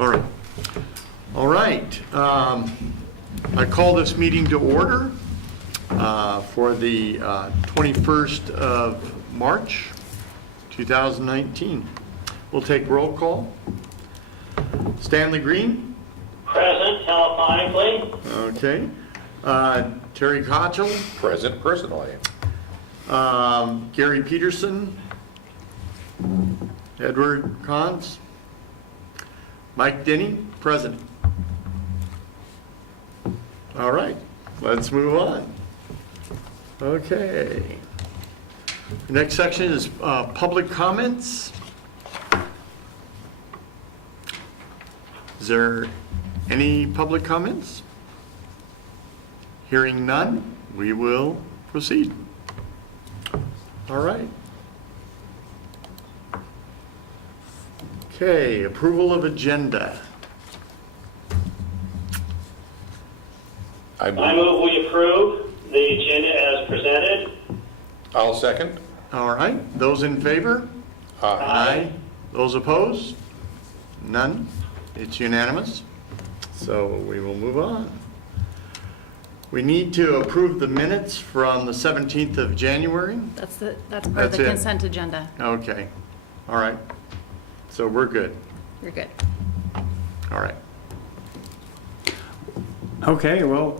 All right. All right. I call this meeting to order for the 21st of March, 2019. We'll take roll call. Stanley Green. Present, telephonically. Okay. Terry Kochel. Present personally. Gary Peterson. Edward Cons. Mike Denny, present. All right, let's move on. Okay. The next section is public comments. Is there any public comments? Hearing none, we will proceed. All right. Okay, approval of agenda. I move we approve the agenda as presented. I'll second. All right, those in favor? Aye. Those opposed? None? It's unanimous. So we will move on. We need to approve the minutes from the 17th of January. That's part of That's the it. consent agenda. Okay, all right. So we're good. You're good. All right. Okay, well,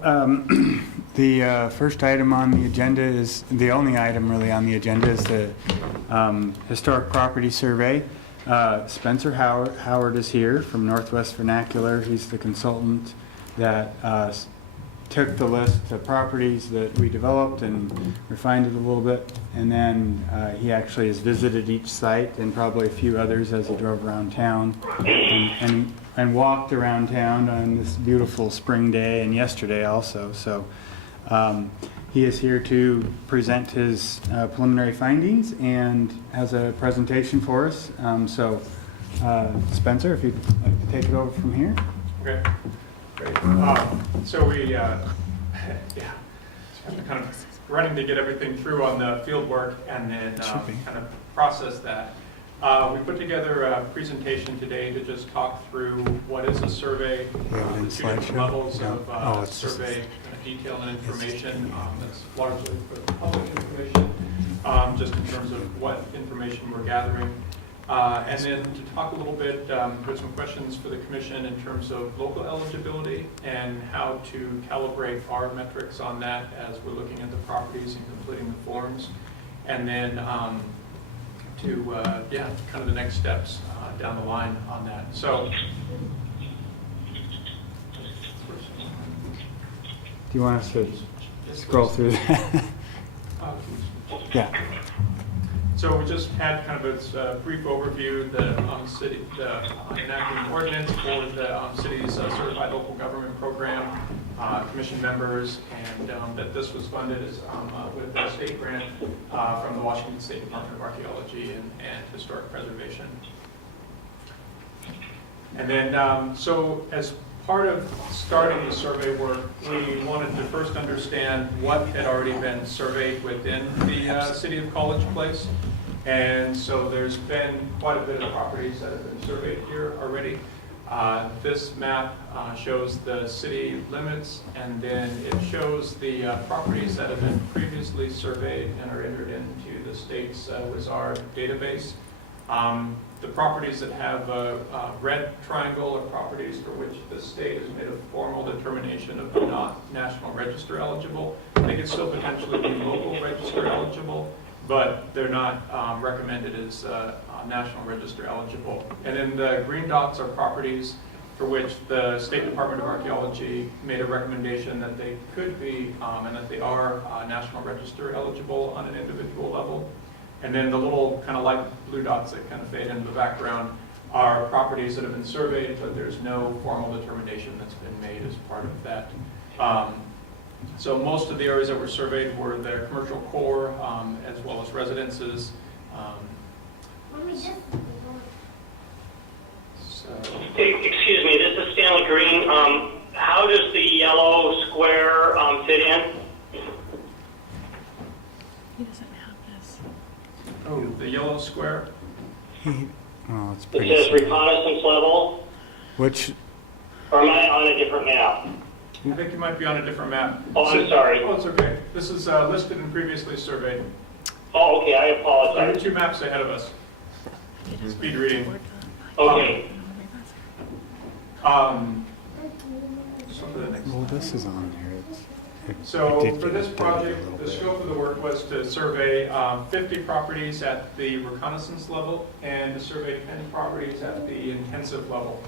the first item on the agenda is, the only item really on the agenda is the historic property survey. Spencer Howard is here from Northwest Vernacular. He's the consultant that took the list of properties that we developed and refined it a little bit. And then he actually has visited each site and probably a few others as he drove around town and walked around town on this beautiful spring day and yesterday also. So he is here to present his preliminary findings and has a presentation for us. Spencer, if you'd like to take it over from here. Okay, great. So we, yeah, kind of running to get everything through on the field work and then kind of process that. We put together a presentation today to just talk through what is a survey, the two different levels of survey kind of detail and information. That's largely for the public information, just in terms of what information we're gathering. And then to talk a little bit, put some questions for the commission in terms of local eligibility and how to calibrate our metrics on that as we're looking at the properties and completing the forms. And then kind of the next steps down the line on that. So, Do you want us to scroll through that? Yeah. So we just had kind of a brief overview, the enacting ordinance for the city's certified local government program, commission members, and that this was funded as, with a state grant from the Washington State Department of Archaeology and Historic Preservation. And then, so as part of starting the survey work, we wanted to first understand what had already been surveyed within the city of College Place. And so there's been quite a bit of properties that have been surveyed here already. This map shows the city limits, and then it shows the properties that have been previously surveyed and are entered into the state's WISAR database. The properties that have a red triangle are properties for which the state has made a formal determination of not National Register eligible. They could still potentially be local register eligible, but they're not recommended as National Register eligible. And then the green dots are properties for which the State Department of Archaeology made a recommendation that they could be and that they are National Register eligible on an individual level. And then the little kind of light blue dots that kind of fade into the background are properties that have been surveyed, but there's no formal determination that's been made as part of that. So most of the areas that were surveyed were their commercial core, as well as residences. Excuse me, this is Stanley Green. How does the yellow square fit in? He doesn't have this. Oh, the yellow square? Well, it's It pretty says simple. reconnaissance level. Which, Or am I on a different map? I think you might be on a different map. Oh, I'm sorry. Oh, it's okay. This is listed and previously surveyed. Oh, okay, I There are apologize. 2 maps ahead of us. Speed reading. Okay. So for the next well, this is on here. It So did for get this updated a project, little the bit. scope of the work was to survey 50 properties at the reconnaissance level and to survey 10 properties at the intensive level.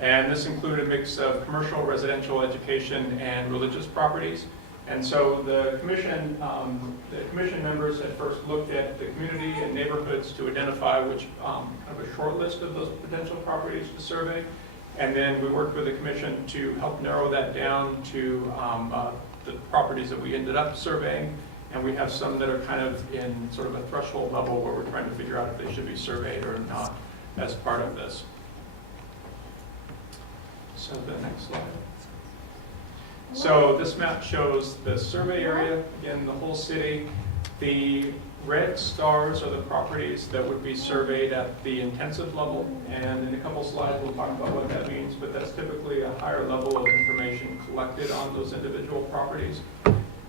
And this included a mix of commercial, residential, education, and religious properties. And so the commission members had first looked at the community and neighborhoods to identify which kind of a short list of those potential properties to survey. And then we worked with the commission to help narrow that down to the properties that we ended up surveying. And we have some that are kind of in sort of a threshold level where we're trying to figure out if they should be surveyed or not as part of this. So the next slide. So this map shows the survey area, again, the whole city. The red stars are the properties that would be surveyed at the intensive level. And in a couple slides, we'll talk about what that means, but that's typically a higher level of information collected on those individual properties.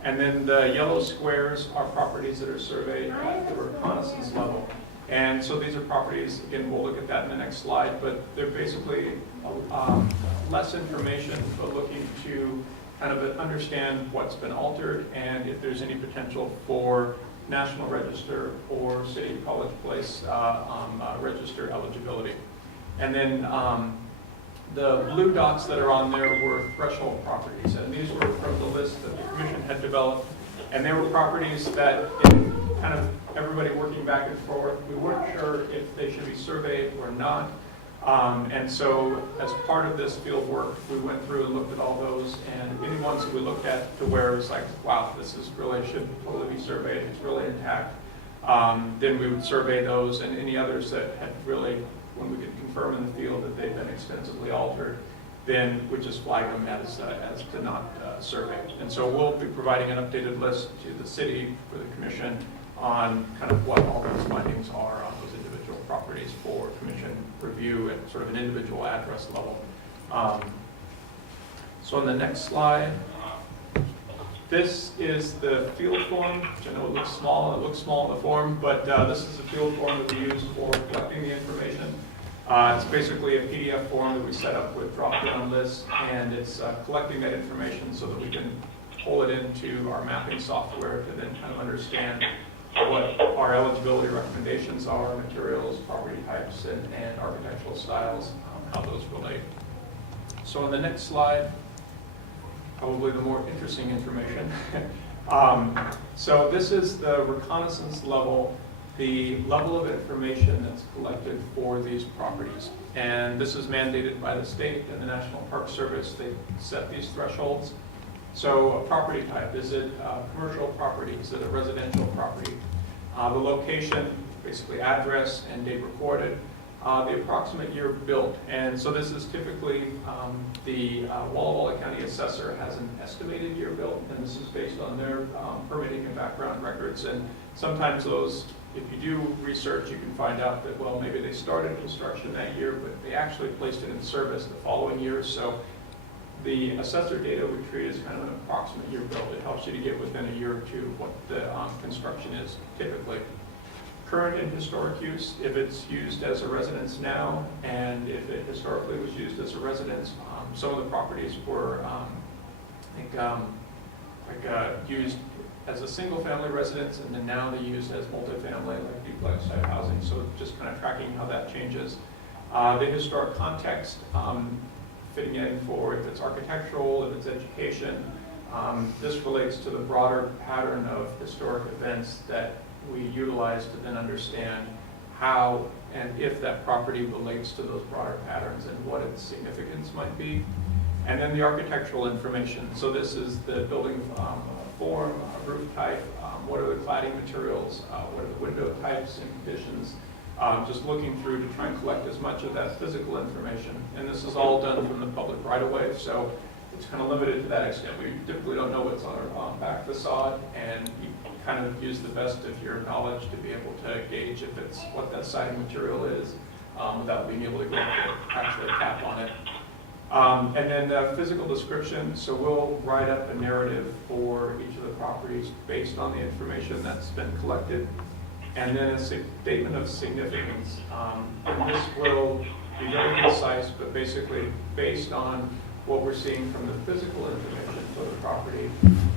And then the yellow squares are properties that are surveyed at the reconnaissance level. And so these are properties, again, we'll look at that in the next slide, but they're basically less information, but looking to kind of understand what's been altered and if there's any potential for National Register or City of College Place register eligibility. And then the blue dots that are on there were threshold properties, and these were from the list that the commission had developed. And they were properties that, in kind of everybody working back and forth, we weren't sure if they should be surveyed or not. And so as part of this field work, we went through and looked at all those, and any ones that we looked at to where it's like, wow, this is really, should totally be surveyed, it's really intact. Then we would survey those, and any others that had really, when we could confirm in the field that they've been extensively altered, then we just flag them as to not survey. And so we'll be providing an updated list to the city for the commission on kind of what all those findings are on those individual properties for commission review at sort of an individual address level. So on the next slide, this is the field form, which I know it looks small in the form, but this is the field form that we use for collecting the information. It's basically a PDF form that we set up with drop-down lists, and it's collecting that information so that we can pull it into our mapping software to then kind of understand what our eligibility recommendations are, materials, property types, and architectural styles, how those relate. So on the next slide, probably the more interesting information. So this is the reconnaissance level, the level of information that's collected for these properties. And this is mandated by the state and the National Park Service. They set these thresholds. So a property type, is it a commercial property? Is it a residential property? The location, basically address and date recorded. The approximate year built. And so this is typically the Walla Walla County Assessor has an estimated year built, and this is based on their permitting and background records. And sometimes those, if you do research, you can find out that, well, maybe they started construction that year, but they actually placed it in service the following year. So the assessor data we treat as kind of an approximate year built. It helps you to get within a year or two what the construction is typically. Current and historic use, if it's used as a residence now, and if it historically was used as a residence, some of the properties were, used as a single-family residence, and then now they're used as multifamily, like duplex type housing. So just kind of tracking how that changes. The historic context, fitting in for if it's architectural, if it's education. This relates to the broader pattern of historic events that we utilize to then understand how and if that property relates to those broader patterns and what its significance might be. And then the architectural information. So this is the building form, roof type, what are the cladding materials, what are the window types and conditions. Just looking through to try and collect as much of that physical information. And this is all done from the public right-of-way, so it's kind of limited to that extent. We typically don't know what's on our back facade, and you kind of use the best of your knowledge to be able to gauge if it's what that siding material is without being able to go actually tap on it. And then physical description, so we'll write up a narrative for each of the properties based on the information that's been collected. And then a statement of significance. And this will be very concise, but basically based on what we're seeing from the physical information for the property,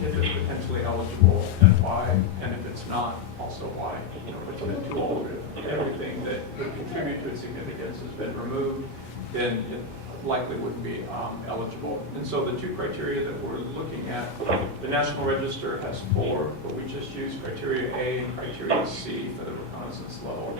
if it's potentially eligible and why, and if it's not, also why. You know, if it's been too old, if everything that would contribute to its significance has been removed, then it likely wouldn't be eligible. And so the two criteria that we're looking at, the National Register has 4, but we just use criteria A and criteria C for the reconnaissance level.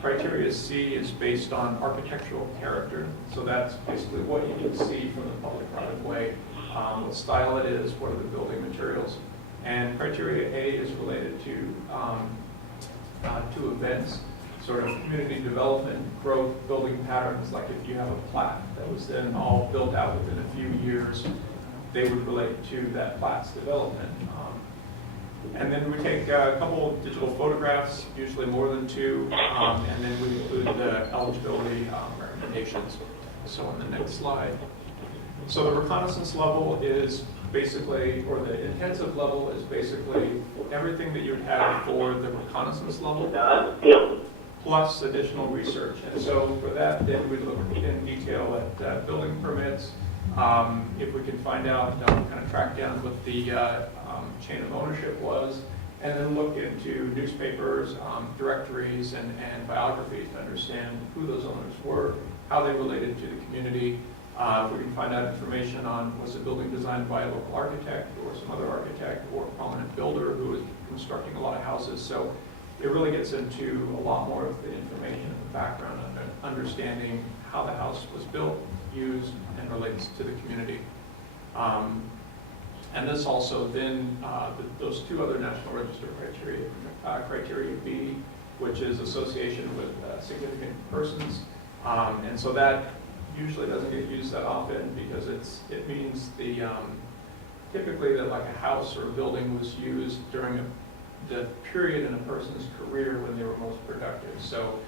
Criteria C is based on architectural character, so that's basically what you can see from the public right of way, what style it is, what are the building materials. And criteria A is related to events, sort of community development, growth, building patterns. Like if you have a plat that was then all built out within a few years, they would relate to that plat's development. And then we take a couple of digital photographs, usually more than 2, and then we include the eligibility recommendations. So on the next slide. So the reconnaissance level is basically, or the intensive level is basically everything that you would have for the reconnaissance level, plus additional research. And so for that, then we look in detail at building permits. If we can find out, kind of track down what the chain of ownership was, and then look into newspapers, directories, and biographies to understand who those owners were, how they related to the community. We can find out information on, was the building designed by a local architect or some other architect or a prominent builder who was constructing a lot of houses. So it really gets into a lot more of the information and the background and understanding how the house was built, used, and relates to the community. And this also then, those 2 other National Register criteria, criteria B, which is association with significant persons. And so that usually doesn't get used that often because it means typically that like a house or a building was used during the period in a person's career when they were most productive. So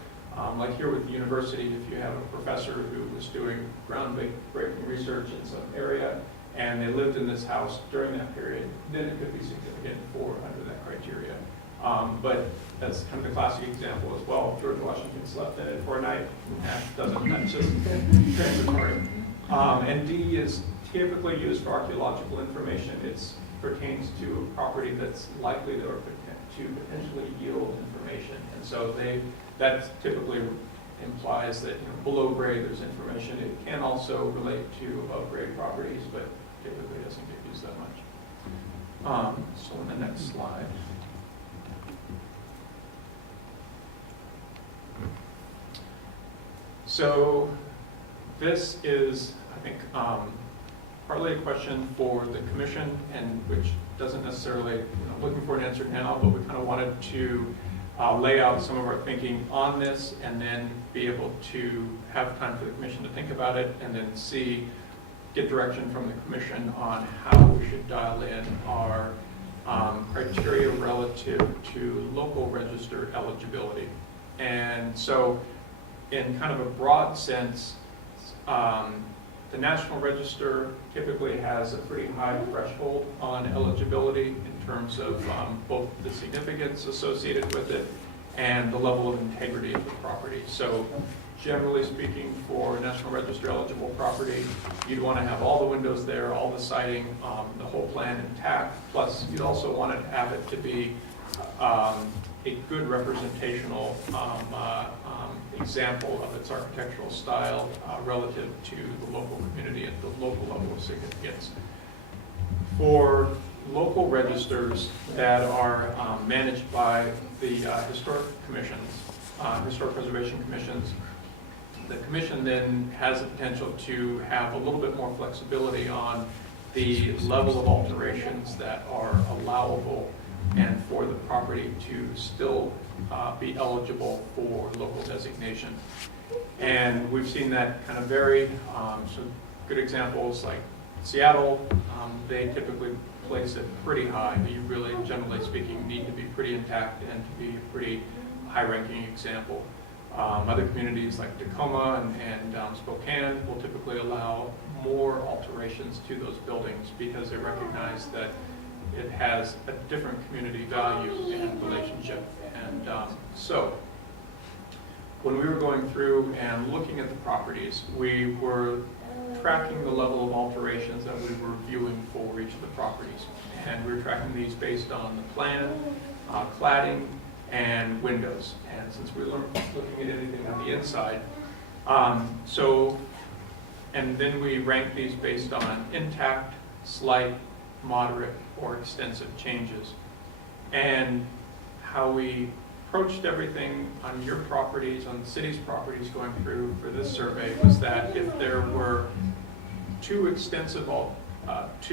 like here with the university, if you have a professor who was doing groundbreaking research in some area and they lived in this house during that period, then it could be significant for under that criteria. But that's kind of the classic example as well. George Washington slept in it for a night. That's just transitory. And D is typically used for archaeological information. It pertains to a property that's likely to potentially yield information. And so that typically implies that below grade there's information. It can also relate to above grade properties, but typically doesn't get used that much. So on the next slide. So this is, I think, partly a question for the commission, and which doesn't necessarily, looking for an answer now, but we kind of wanted to lay out some of our thinking on this and then be able to have time for the commission to think about it and then get direction from the commission on how we should dial in our criteria relative to local register eligibility. And so in kind of a broad sense, the National Register typically has a pretty high threshold on eligibility in terms of both the significance associated with it and the level of integrity of the property. So generally speaking, for National Register eligible property, you'd want to have all the windows there, all the siding, the whole plan intact, plus you'd also want to have it to be a good representational example of its architectural style relative to the local community at the local level of significance. For local registers that are managed by the historic commissions, historic preservation commissions, the commission then has the potential to have a little bit more flexibility on the level of alterations that are allowable and for the property to still be eligible for local designation. And we've seen that kind of vary. So good examples like Seattle, they typically place it pretty high. You really, generally speaking, need to be pretty intact and to be a pretty high-ranking example. Other communities like Tacoma and Spokane will typically allow more alterations to those buildings because they recognize that it has a different community value and relationship. And so when we were going through and looking at the properties, we were tracking the level of alterations that we were viewing for each of the properties. And we were tracking these based on the plan, cladding, and windows. And since we weren't looking at anything on the inside, and then we ranked these based on intact, slight, moderate, or extensive changes. And how we approached everything on your properties, on the city's properties going through for this survey was that if there were two extensive alterations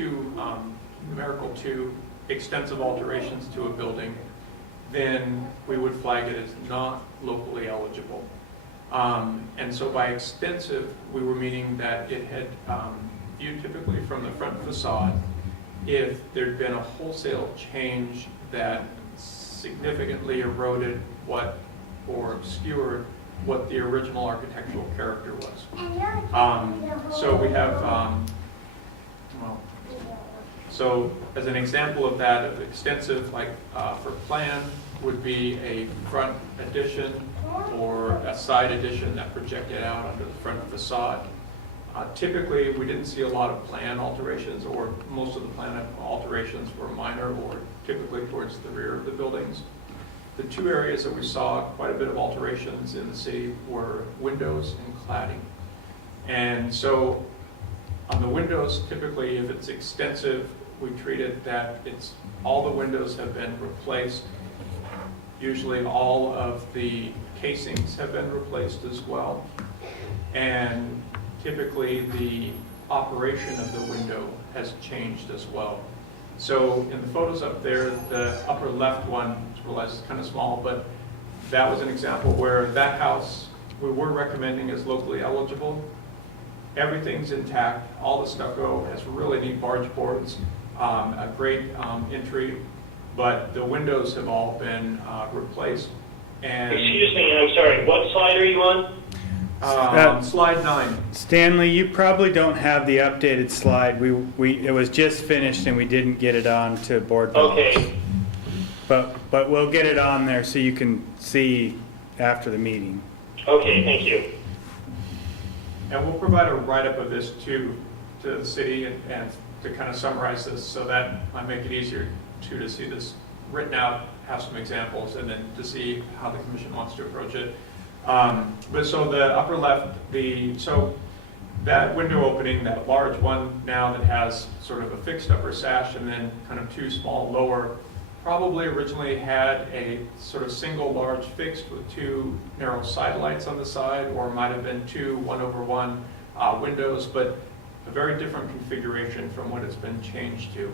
to a building, then we would flag it as not locally eligible. And so by extensive, we were meaning that it had viewed typically from the front facade, if there'd been a wholesale change that significantly eroded or obscured what the original architectural character was. So we have, so as an example of that, of extensive, like for plan, would be a front addition or a side addition that projected out under the front facade. Typically, we didn't see a lot of plan alterations, or most of the plan alterations were minor or typically towards the rear of the buildings. The two areas that we saw quite a bit of alterations in the city were windows and cladding. And so on the windows, typically if it's extensive, we treat it that all the windows have been replaced. Usually all of the casings have been replaced as well. And typically the operation of the window has changed as well. So in the photos up there, the upper left one, I realize it's kind of small, but that was an example where that house we were recommending as locally eligible. Everything's intact. All the stucco has really neat barge boards, a great entry, but the windows have all been replaced. And Excuse me, I'm sorry, what slide are you on? slide 9. Stanley, you probably don't have the updated slide. It was just finished and we didn't get it on to board docs. Okay, But we'll get it on there so you can see after the meeting. okay, thank you. And we'll provide a write-up of this to the city and to kind of summarize this so that might make it easier to see this written out, have some examples, and then to see how the commission wants to approach it. But so the upper left, so that window opening, that large one now that has sort of a fixed upper sash and then kind of two small lower, probably originally had a sort of single large fixed with two narrow side lights on the side, or might have been two 1/1 windows, but a very different configuration from what it's been changed to.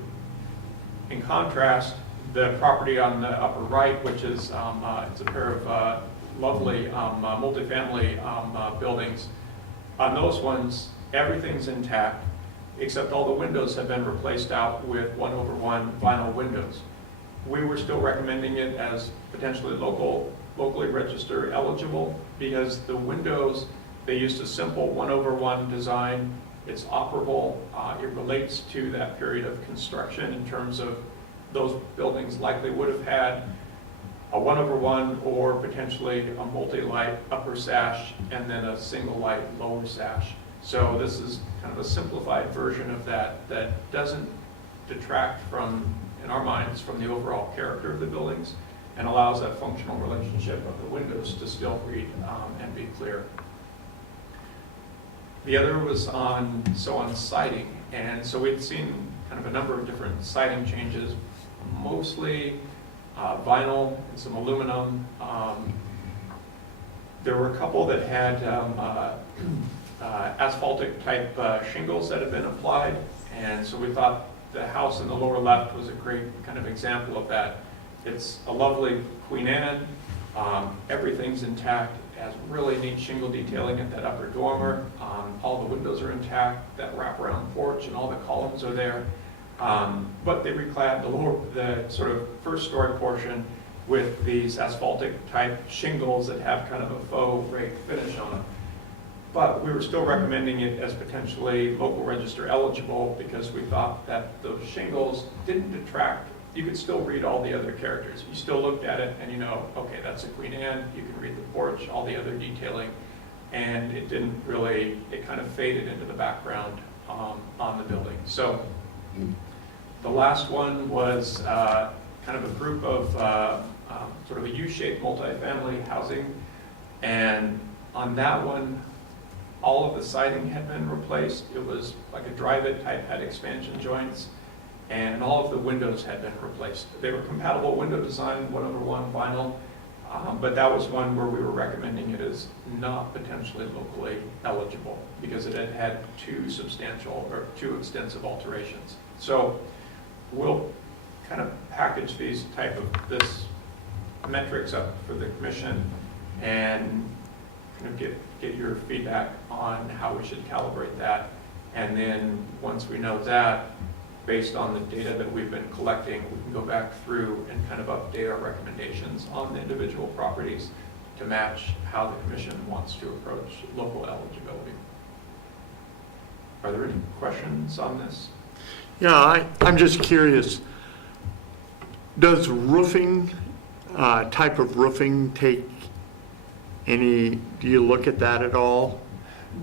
In contrast, the property on the upper right, which is it's a pair of lovely multifamily buildings. On those ones, everything's intact, except all the windows have been replaced out with 1/1 vinyl windows. We were still recommending it as potentially locally register eligible because the windows, they used a simple 1/1 design. It's operable. It relates to that period of construction in terms of those buildings likely would have had a 1/1 or potentially a multi-light upper sash and then a single light lower sash. So this is kind of a simplified version of that doesn't detract from, in our minds, from the overall character of the buildings and allows that functional relationship of the windows to still read and be clear. The other was on siding, and so we'd seen kind of a number of different siding changes, mostly vinyl and some aluminum. There were a couple that had asphaltic type shingles that had been applied, and so we thought the house in the lower left was a great kind of example of that. It's a lovely Queen Anne, everything's intact, it has really neat shingle detailing at that upper dormer, all the windows are intact, that wraparound porch and all the columns are there. But they reclad the sort of first story portion with these asphaltic type shingles that have kind of a faux rake finish on them. But we were still recommending it as potentially local register eligible because we thought that those shingles didn't detract. You could still read all the other characters. You still looked at it and you know, okay, that's a Queen Anne. You can read the porch, all the other detailing. And it didn't really, it kind of faded into the background on the building. So the last one was kind of a group of sort of a U-shaped multifamily housing. And on that one, all of the siding had been replaced. It was like a drive-it type, had expansion joints, and all of the windows had been replaced. They were compatible window design, 1/1 vinyl, but that was one where we were recommending it as not potentially locally eligible because it had had too substantial or too extensive alterations. So we'll kind of package these type of this metrics up for the commission and kind of get your feedback on how we should calibrate that. And then once we know that, based on the data that we've been collecting, we can go back through and kind of update our recommendations on the individual properties to match how the commission wants to approach local eligibility. Are there any questions on this? Yeah, I'm just curious. Does roofing, type of roofing take any, do you look at that at all?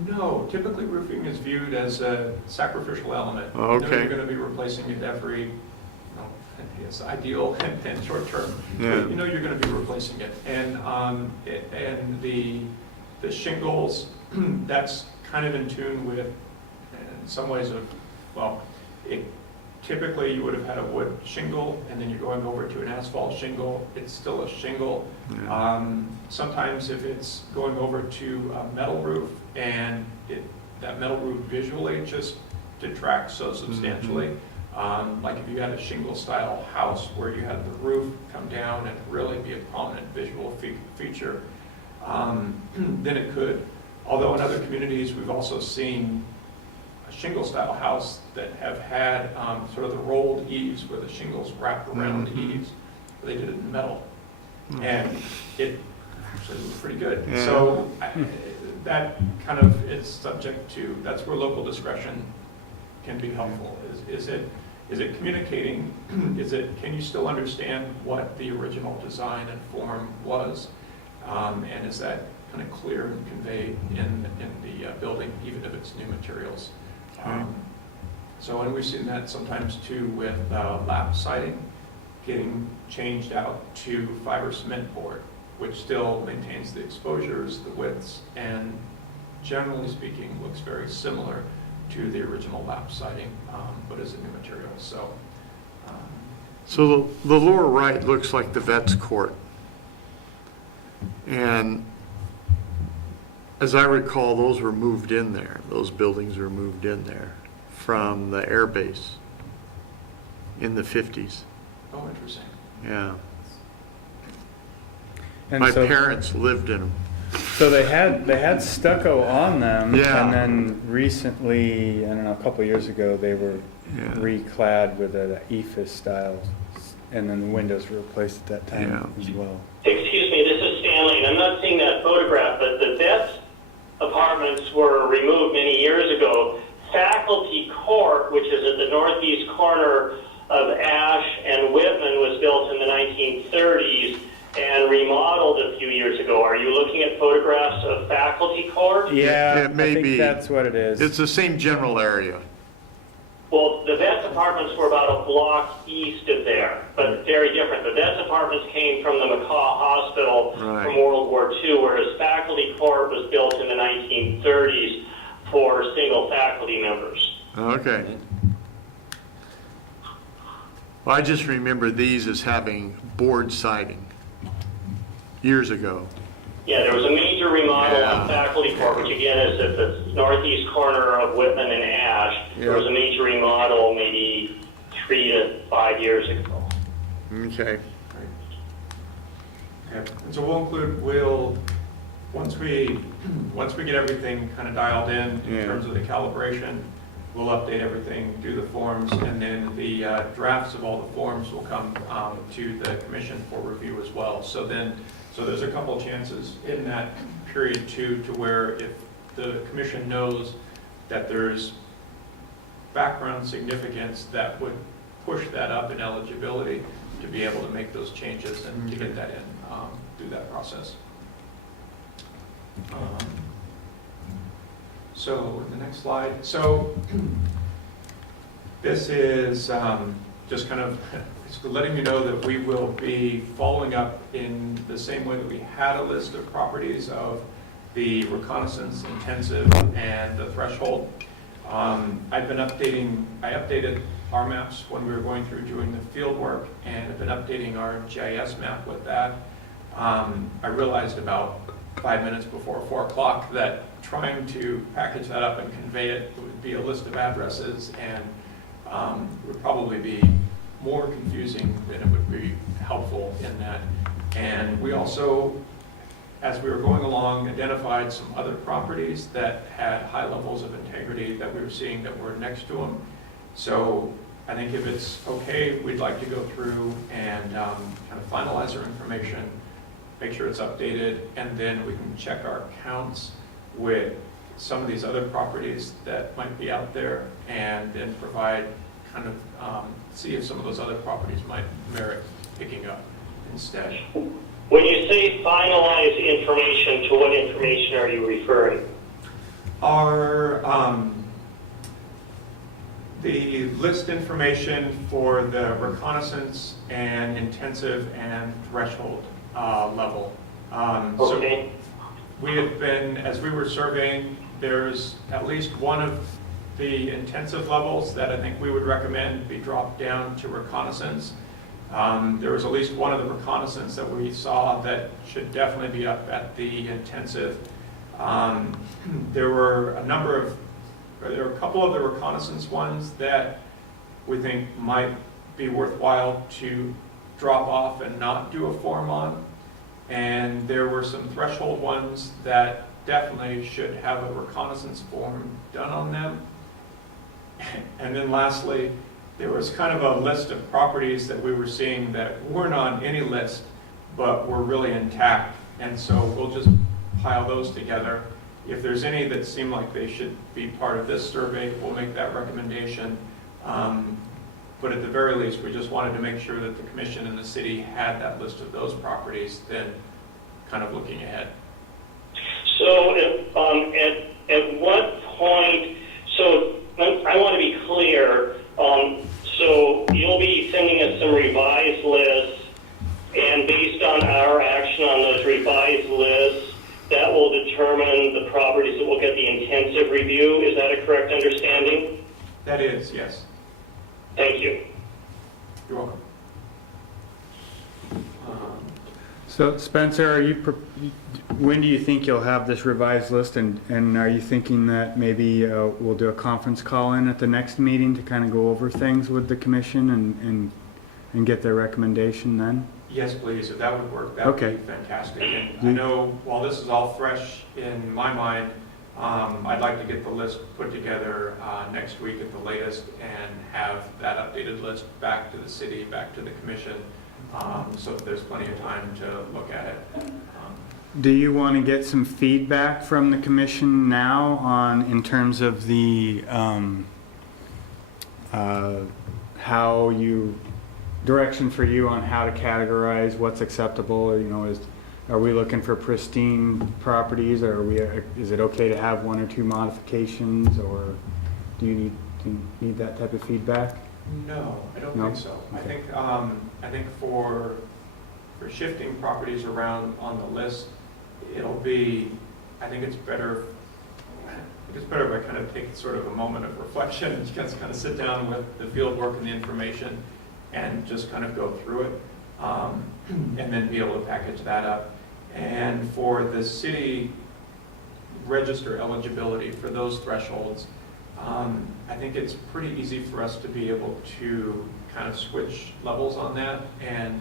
No, typically roofing is viewed as a sacrificial element. Oh, okay. You know you're going to be replacing it every, it's ideal and short term. Yeah. But you know you're going to be replacing it. And the shingles, that's kind of in tune with, in some ways of, well, typically you would have had a wood shingle and then you're going over to an asphalt shingle. It's still a shingle. Yeah. Sometimes if it's going over to a metal roof and that metal roof visually just detracts so substantially. Like if you had a shingle style house where you had the roof come down and really be a prominent visual feature, then it could. Although in other communities we've also seen a shingle style house that have had sort of the rolled eaves where the shingles wrap around the eaves. But they did it in metal. And it actually looks pretty good. Yeah. So that kind of is subject to, that's where local discretion can be helpful. Is it communicating? Can you still understand what the original design and form was? And is that kind of clear and conveyed in the building, even if it's new materials? So, and we've seen that sometimes too with lap siding getting changed out to fiber cement board, which still maintains the exposures, the widths, and generally speaking looks very similar to the original lap siding, but is a new material. So, So the lower right looks like the vet's court. And as I recall, those were moved in there. Those buildings were moved in there from the air base in the 50s. oh, interesting. Yeah. And My so, parents lived in them. so they had stucco on them, Yeah. and then recently, I don't know, a couple of years ago, they were Yeah. reclad with an EFIS style, and then the windows were replaced at that time as well. Excuse me, this is Stanley, and I'm not seeing that photograph, but the vet apartments were removed many years ago. Faculty Court, which is at the northeast corner of Ash and Whitman, was built in the 1930s and remodeled a few years ago. Are you looking at photographs of Faculty Court? Yeah, It may I think be. that's what it is. It's the same general area. Well, the Vets apartments were about a block east of there, but very different. The Vets apartments came from the McCaw Hospital Right. from World War II, whereas Faculty Court was built in the 1930s for single faculty members. Okay. Well, I just remember these as having board siding years ago. Yeah, there was a major remodel Yeah. on Faculty Court, which again is at the northeast corner of Whitman and Ash. There was a major remodel maybe 3 to 5 years ago. Okay. Okay. And so once we get everything kind of dialed in Yeah. terms of the calibration, we'll update everything, do the forms, and then the drafts of all the forms will come to the commission for review as well. So there's a couple chances in that period too, to where if the commission knows that there's background significance that would push that up in eligibility, to be able to make those changes and to get that in through that process. So the next slide. So this is just kind of letting you know that we will be following up in the same way that we had a list of properties of the reconnaissance, intensive, and the threshold. I updated our maps when we were going through doing the field work, and have been updating our GIS map with that. I realized about 5 minutes before 4 o'clock that trying to package that up and convey it would be a list of addresses, and would probably be more confusing than it would be helpful in that. And we also, as we were going along, identified some other properties that had high levels of integrity that we were seeing that were next to them. So I think if it's okay, we'd like to go through and kind of finalize our information, make sure it's updated, and then we can check our counts with some of these other properties that might be out there, and then provide kind of, see if some of those other properties might merit picking up instead. When you say finalize information, to what information are you referring? Our, the list information for the reconnaissance and intensive and threshold level. Okay. So we have been, as we were surveying, there's at least one of the intensive levels that I think we would recommend be dropped down to reconnaissance. There was at least one of the reconnaissance that we saw that should definitely be up at the intensive. There were a couple of the reconnaissance ones that we think might be worthwhile to drop off and not do a form on. And there were some threshold ones that definitely should have a reconnaissance form done on them. And then lastly, there was kind of a list of properties that we were seeing that weren't on any list, but were really intact. And so we'll just pile those together. If there's any that seem like they should be part of this survey, we'll make that recommendation. But at the very least, we just wanted to make sure that the commission and the city had that list of those properties, then kind of looking ahead. So at what point, so I want to be clear, so you'll be sending us some revised lists, and based on our action on those revised lists, that will determine the properties that will get the intensive review. Is that a correct understanding? That is, yes. Thank you. You're welcome. So Spencer, when do you think you'll have this revised list, and are you thinking that maybe we'll do a conference call in at the next meeting to kind of go over things with the commission and get their recommendation then? Yes, please, if that would work, that would be fantastic. And I know while this is all fresh in my mind, I'd like to get the list put together next week at the latest, and have that updated list back to the city, back to the commission, so that there's plenty of time to look at it. Do you want to get some feedback from the commission now on, in terms of the how you, direction for you on how to categorize what's acceptable? You know, are we looking for pristine properties, or is it okay to have one or two modifications, or do you need that type of feedback? No, I don't No? think so. Okay. I think for shifting properties around on the list, it'll be, I think it's better if I kind of take sort of a moment of reflection and just kind of sit down with the field work and the information and just kind of go through it, and then be able to package that up. And for the city register eligibility for those thresholds, I think it's pretty easy for us to be able to kind of switch levels on that, and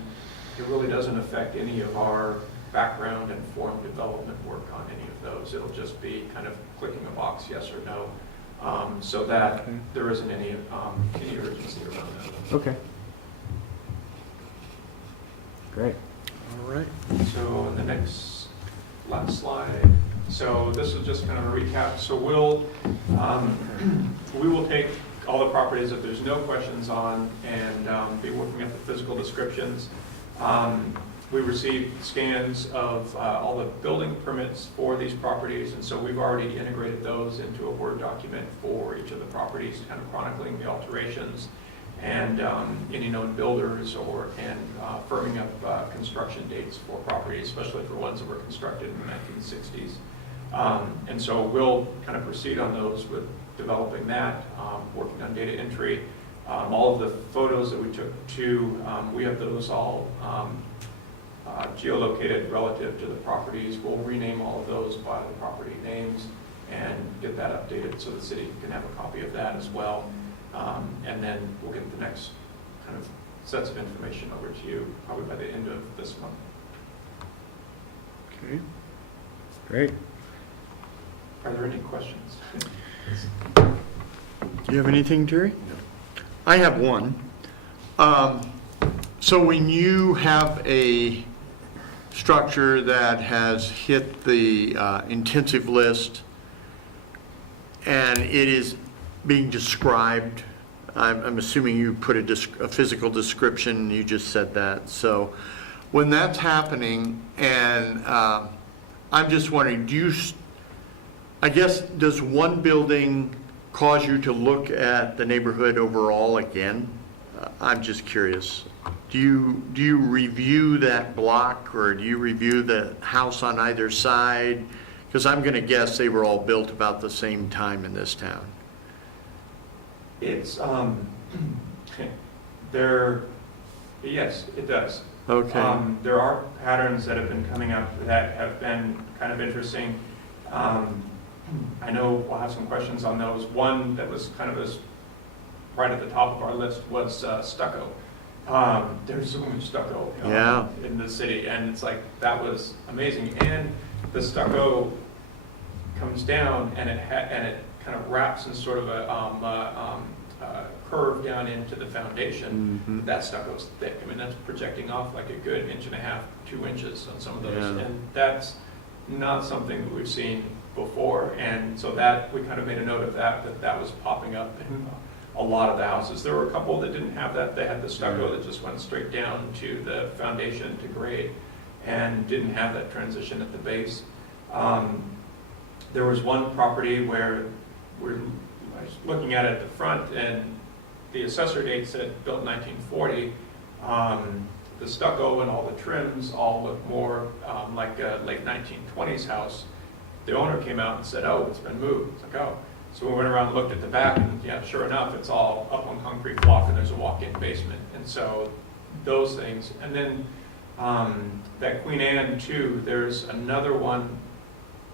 it really doesn't affect any of our background and form development work on any of those. It'll just be kind of clicking a box, yes or no. so that there isn't any urgency around that. Okay. Great. All right. So in the last slide, so this is just kind of a recap. So we will take all the properties that there's no questions on and be working at the physical descriptions. We received scans of all the building permits for these properties, and so we've already integrated those into a Word document for each of the properties, kind of chronicling the alterations and any known builders and firming up construction dates for properties, especially for ones that were constructed in the 1960s. And so we'll kind of proceed on those with developing that, working on data entry. All of the photos that we took too, we have those all geolocated relative to the properties. We'll rename all of those by the property names and get that updated so the city can have a copy of that as well. And then we'll get the next kind of sets of information over to you probably by the end of this month. Okay. Great. Are there any questions? Do you have anything, Terry? No. I have one. So when you have a structure that has hit the intensive list and it is being described, I'm assuming you put a physical description, you just said that. So when that's happening, and I'm just wondering, does one building cause you to look at the neighborhood overall again? I'm just curious. Do you review that block, or do you review the house on either side? Because I'm going to guess they were all built about the same time in this town. It's yes, it does. Okay. There are patterns that have been coming up that have been kind of interesting. I know we'll have some questions on those. One that was kind of right at the top of our list was stucco. There's so much stucco in the city, and it's like, that was amazing. And the stucco comes down and it kind of wraps in sort of a curve down into the foundation. Mm-hmm. That stucco's thick. I mean, that's projecting off like a good 1.5 to 2 inches on some of those, Yeah. and that's not something that we've seen before. And so that we kind of made a note of that was popping up in a lot of the houses. There were a couple that didn't have that. They had the stucco that just went straight down to the foundation to grade and didn't have that transition at the base. There was one property where I was looking at it at the front, and the assessor date said built in 1940. The stucco and all the trims all look more like a late 1920s house. The owner came out and said, "Oh, it's been moved." It's like, "Oh." So we went around and looked at the back, and yeah, sure enough, it's all up on concrete block, and there's a walk-in basement. And so those things. And then that Queen Anne too, there's another one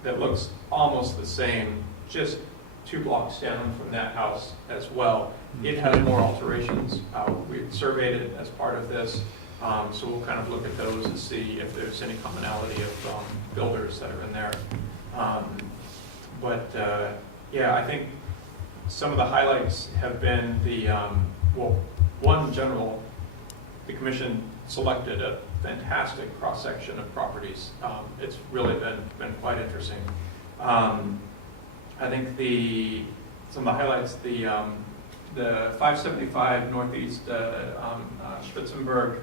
that looks almost the same, just 2 blocks down from that house as well. It has more alterations. We surveyed it as part of this, so we'll kind of look at those and see if there's any commonality of builders that are in there. Yeah, I think some of the highlights have been one general, the commission selected a fantastic cross-section of properties. It's really been quite interesting. I think some of the highlights, the 575 Northeast Spitzenberg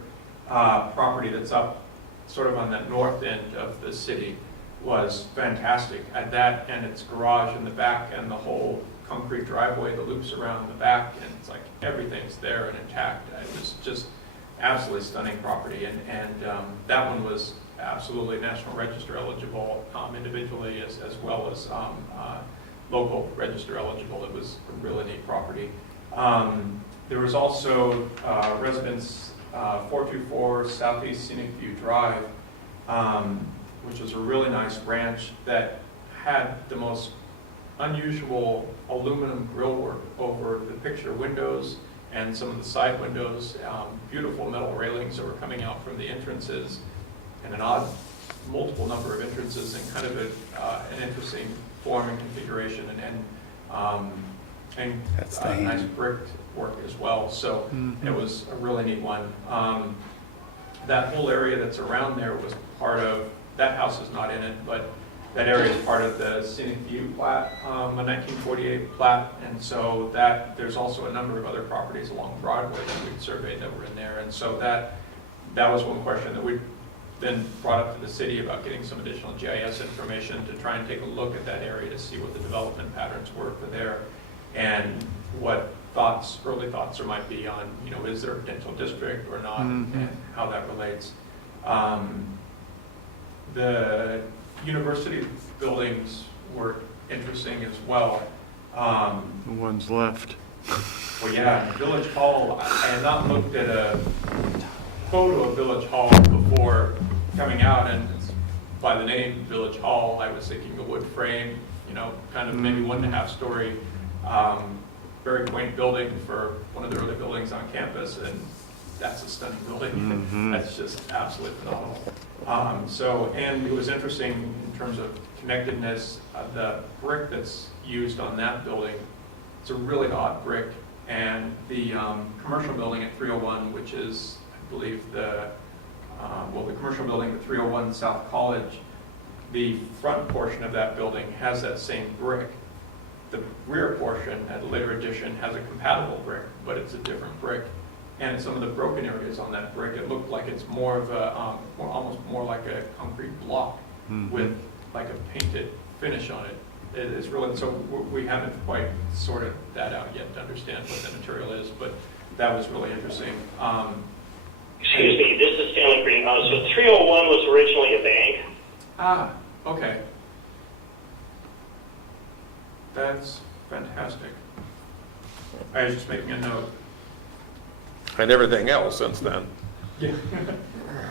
property that's up sort of on the north end of the city was fantastic. At that and its garage in the back and the whole concrete driveway that loops around the back, and it's like everything's there and intact. It was just absolutely stunning property, and that one was absolutely National Register eligible individually as well as local register eligible. It was a really neat property. There was also residence 424 Southeast Scenic View Drive, which was a really nice ranch that had the most unusual aluminum grillwork over the picture windows and some of the side windows, beautiful metal railings that were coming out from the entrances, and an multiple number of entrances, and kind of an interesting form and configuration. And and That's the nice hand. brick work as well, so it was a really neat one. That whole area that's around there was part of, that house is not in it, but that area is part of the Scenic View plat, a 1948 plat, and so that, there's also a number of other properties along Broadway that we'd surveyed that were in there, and so that was one question that we then brought up to the city about getting some additional GIS information to try and take a look at that area to see what the development patterns were for there, and what thoughts, early thoughts there might be on, you know, is there a potential district or not, and how that relates. The university buildings were interesting as well. The ones left. Well, yeah, Village Hall, I had not looked at a photo of Village Hall before coming out, and by the name Village Hall, I was thinking a wood frame, you know, kind of maybe 1.5 story, very quaint building for one of the early buildings on campus, and that's a stunning building. That's just absolutely phenomenal. So, and it was interesting in terms of connectedness, the brick that's used on that building, it's a really odd brick, and the commercial building at 301, which is, I believe, the commercial building at 301 South College, the front portion of that building has that same brick. The rear portion, at a later addition, has a compatible brick, but it's a different brick. And some of the broken areas on that brick, it looked like it's more of a, almost more like a concrete block with like a painted finish on it. It is really, so we haven't quite sorted that out yet to understand what the material is, but that was really interesting. Excuse me, this is Stanley Green. So 301 was originally a bank. Ah, okay. That's fantastic. I was just making a note. And everything else since then. Yeah,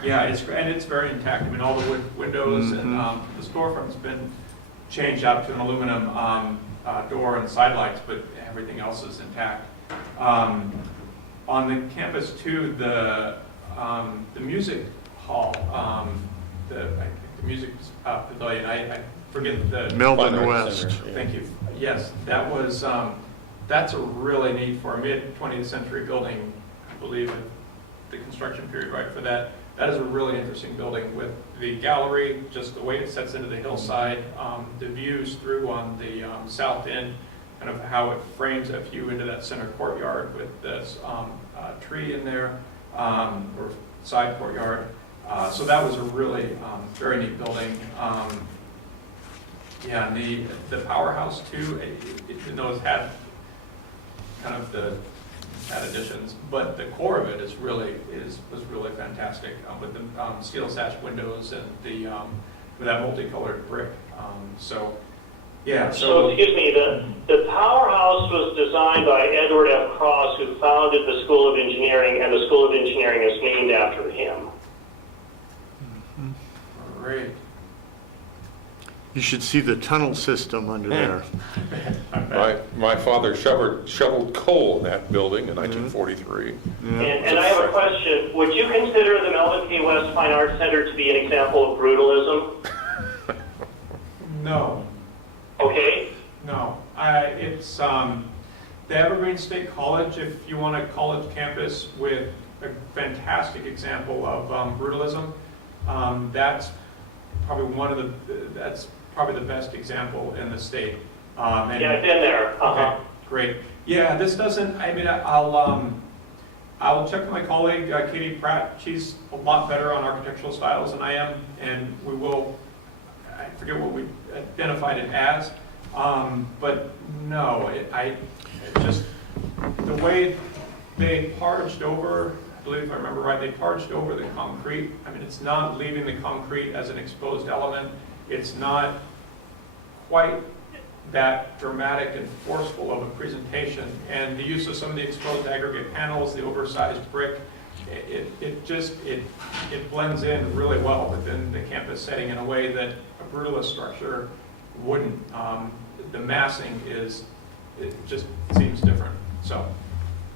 yeah, it's very intact. I mean, all the windows and the storefront's been changed out to an aluminum door and side lights, but everything else is intact. On the campus too, the music hall, the music pavilion. I forget the Melbourne Fine West. Arts Center, yeah. Thank you. Yes, that was. That's a really neat, for a mid-20th century building, I believe, in the construction period, right, for that. That is a really interesting building with the gallery, just the way it sets into the hillside, the views through on the south end, kind of how it frames that view into that center courtyard with this tree in there, or side courtyard. So that was a really very neat building. Yeah, and the powerhouse too, even though it's had kind of the additions, but the core of it is really was really fantastic with the steel sash windows and the with that multicolored brick. So yeah. So excuse me, the powerhouse was designed by Edward F. Cross, who founded the School of Engineering, and the School of Engineering is named after him. Great. You should see the tunnel system under there. My father shoveled coal in that building in 1943. And I have a question. Would you consider the Melvin K. West Fine Arts Center to be an example of brutalism? No. Okay. No. It's the Evergreen State College, if you want a college campus with a fantastic example of brutalism, that's probably that's probably the best example in the state. Yeah, I've been there. Okay, great. Yeah, this doesn't, I mean, I'll check with my colleague, Katie Pratt. She's a lot better on architectural styles than I am, and we will, I forget what we identified it as, but no, just the way they parged over, I believe if I remember right, they parged over the concrete. I mean, it's not leaving the concrete as an exposed element. It's not quite that dramatic and forceful of a presentation. And the use of some of the exposed aggregate panels, the oversized brick, it blends in really well within the campus setting in a way that a brutalist structure wouldn't. The massing it just seems different. So.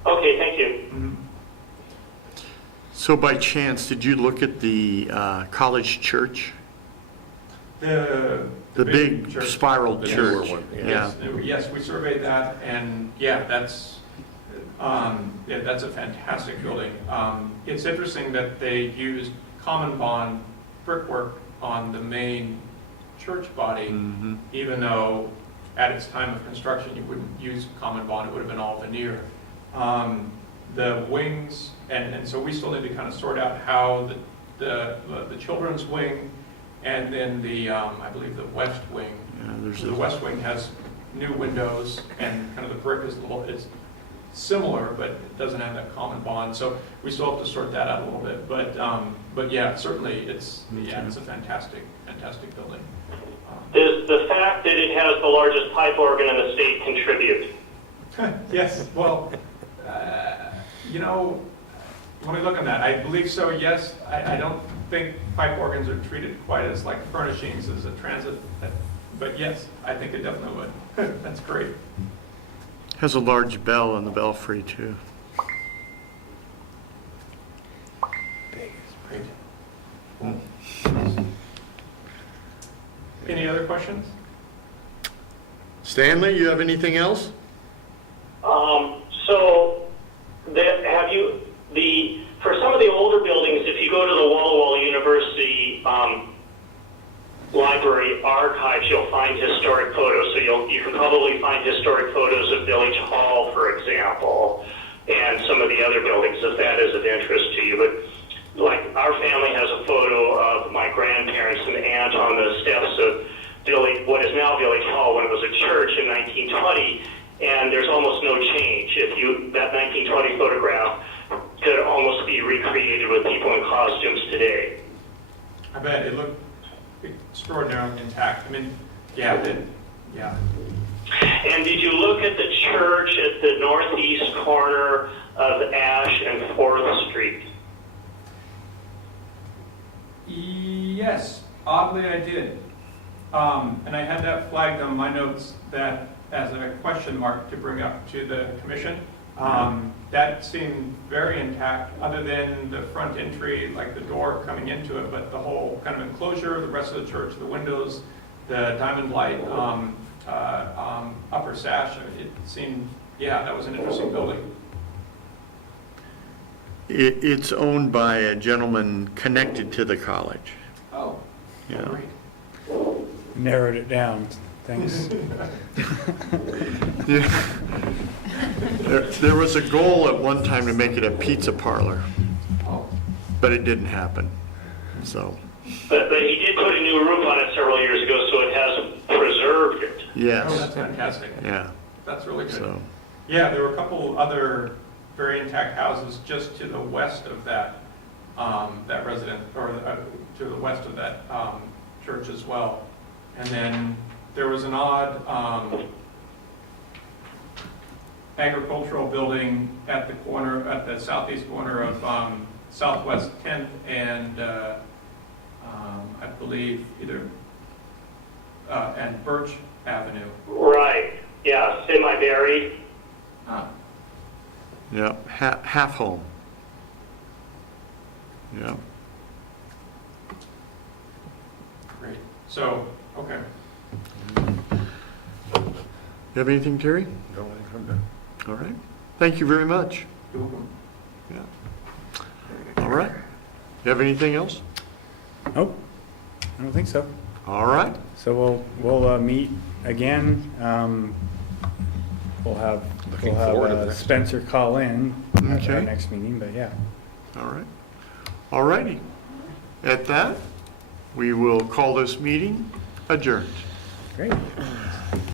Okay, thank you. Mm-hmm. So by chance, did you look at the college church? The The big church. spiral The newer church. one, yeah. Yeah. Yes, we surveyed that, and yeah, that's a fantastic building. It's interesting that they used common bond brickwork on the main church body, Mhm. even though at its time of construction, you wouldn't use common bond, it would have been all veneer. The wings, and so we still need to kind of sort out how the children's wing and then I believe the west wing. Yeah, there's The west wing has new windows and kind of the brick is similar, but it doesn't have that common bond. So we still have to sort that out a little bit. But yeah, certainly it's a fantastic building. Does the fact that it has the largest pipe organ in the state contribute? Yes, well, when we look on that, I believe so, yes. I don't think pipe organs are treated quite as like furnishings as a transit, but yes, I think it definitely would. That's great. Has a large bell in the belfry too. Great. Cool. Any other questions? Stanley, you have anything else? For some of the older buildings, if you go to the Walla Walla University library archives, you'll find historic photos. So you can probably find historic photos of Village Hall, for example, and some of the other buildings, if that is of interest to you. But like our family has a photo of my grandparents and aunt on the steps of what is now Village Hall when it was a church in 1920, and there's almost no change. That 1920 photograph could almost be recreated with people in costumes today. I bet it looked extraordinarily intact. I mean, yeah. And did you look at the church at the northeast corner of Ash and 4th Street? Yes, oddly I did. And I had that flagged on my notes that as a question mark to bring up to the commission. That seemed very intact, other than the front entry, like the door coming into it, but the whole kind of enclosure, the rest of the church, the windows, the diamond light, upper sash, it seemed, that was an interesting building. It's owned by a gentleman connected to the college. Oh, Yeah. great. Narrowed it down, thanks. Yeah. There was a goal at one time to make it a pizza parlor, Oh, but it didn't happen. So, But he did put a new roof on it several years ago, so it has preserved it. oh, yes, that's fantastic. yeah, That's really good. so, Yeah, there were a couple other very intact houses just to the west of that to the west of that church as well. And then there was an odd agricultural building at the southeast corner of Southwest 10th and I believe and Birch Avenue. Right. Yeah, semi-buried. Ah, yeah, half home. Yeah. great. So, okay. You have anything, Terry? No, I think I'm done. All right. Thank you very much. You're welcome. Yeah. All right. You have anything else? Nope, I don't think so. All right. So we'll meet again. We'll have Looking forward to the next Spencer call in at our Okay. next meeting, but yeah. All right. All righty. At that, we will call this meeting adjourned. Great.